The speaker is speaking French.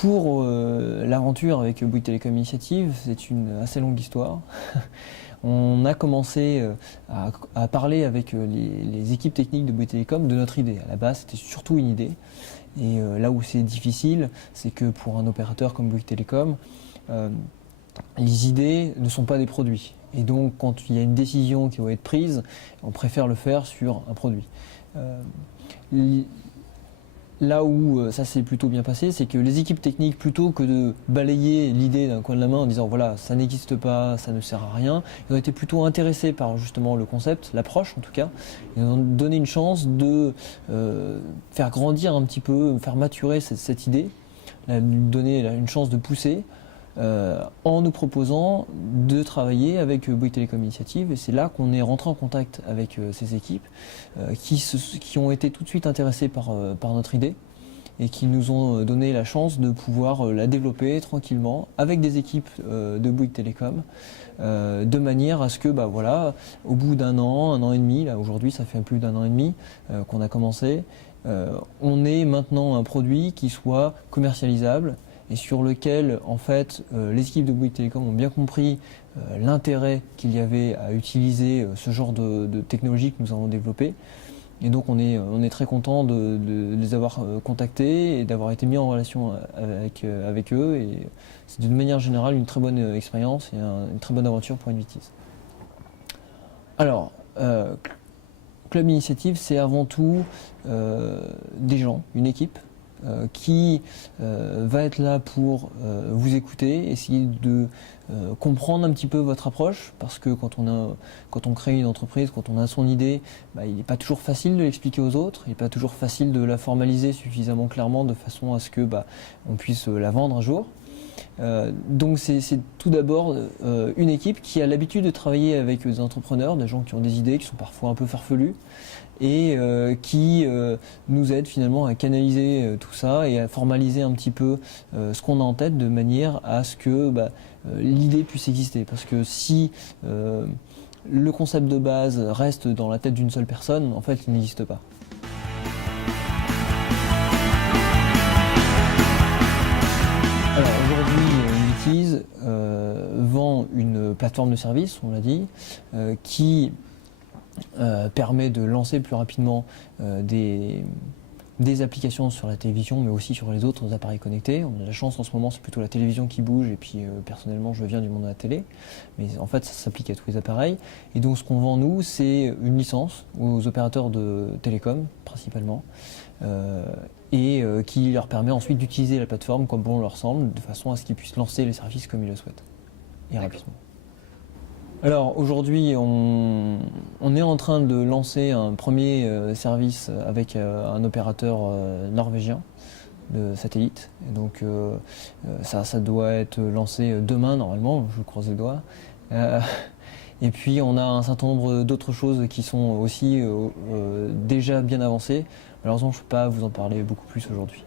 Pour l'aventure avec Bouygues Telecom Initiative, c'est une assez longue histoire. On a commencé à parler avec les équipes techniques de Bouygues Telecom de notre idée. À la base, c'était surtout une idée. Et là où c'est difficile, c'est que pour un opérateur comme Bouygues Telecom, les idées ne sont pas des produits. Et donc, quand il y a une décision qui doit être prise, on préfère le faire sur un produit. Là où ça s'est plutôt bien passé, c'est que les équipes techniques, plutôt que de balayer l'idée d'un coin de la main en disant voilà, ça n'existe pas, ça ne sert à rien, ils ont été plutôt intéressés par justement le concept, l'approche en tout cas. Ils ont donné une chance de faire grandir un petit peu, faire maturer cette idée, donner une chance de pousser. En nous proposant de travailler avec Bouygues Telecom Initiative, et c'est là qu'on est rentré en contact avec ces équipes qui ont été tout de suite intéressées par notre idée et qui nous ont donné la chance de pouvoir la développer tranquillement avec des équipes de Bouygues Telecom de manière à ce que voilà, au bout d'un an et demi, là aujourd'hui ça fait plus d'un an et demi qu'on a commencé, on ait maintenant un produit qui soit commercialisable et sur lequel en fait les équipes de Bouygues Telecom ont bien compris l'intérêt qu'il y avait à utiliser ce genre de technologie que nous avons développée. Et donc on est très content de les avoir contactés et d'avoir été mis en relation avec eux. Et c'est d'une manière générale une très bonne expérience et une très bonne aventure pour Invitis. Alors, Club Initiative, c'est avant tout des gens, une équipe qui va être là pour vous écouter, essayer de comprendre un petit peu votre approche, parce que quand on crée une entreprise, quand on a son idée, il n'est pas toujours facile de l'expliquer aux autres, il n'est pas toujours facile de la formaliser suffisamment clairement de façon à ce que on puisse la vendre un jour. Donc c'est tout d'abord une équipe qui a l'habitude de travailler avec des entrepreneurs, des gens qui ont des idées qui sont parfois un peu farfelues et qui nous aident finalement à canaliser tout ça et à formaliser un petit peu ce qu'on a en tête de manière à ce que l'idée puisse exister. Parce que si le concept de base reste dans la tête d'une seule personne, en fait il n'existe pas. Alors aujourd'hui, Invitis vend une plateforme de service, on l'a dit, qui permet de lancer plus rapidement des applications sur la télévision, mais aussi sur les autres appareils connectés. On a la chance en ce moment, c'est plutôt la télévision qui bouge, et puis personnellement, je viens du monde de la télé, mais en fait, ça s'applique à tous les appareils. Et donc, ce qu'on vend, nous, c'est une licence aux opérateurs de télécom, principalement, et qui leur permet ensuite d'utiliser la plateforme comme bon leur semble, de façon à ce qu'ils puissent lancer les services comme ils le souhaitent, et rapidement. Alors aujourd'hui, on est en train de lancer un premier service avec un opérateur norvégien de satellite. Et donc ça doit être lancé demain normalement, je croise les doigts. Et puis on a un certain nombre d'autres choses qui sont aussi déjà bien avancées. Malheureusement, je ne peux pas vous en parler beaucoup plus aujourd'hui.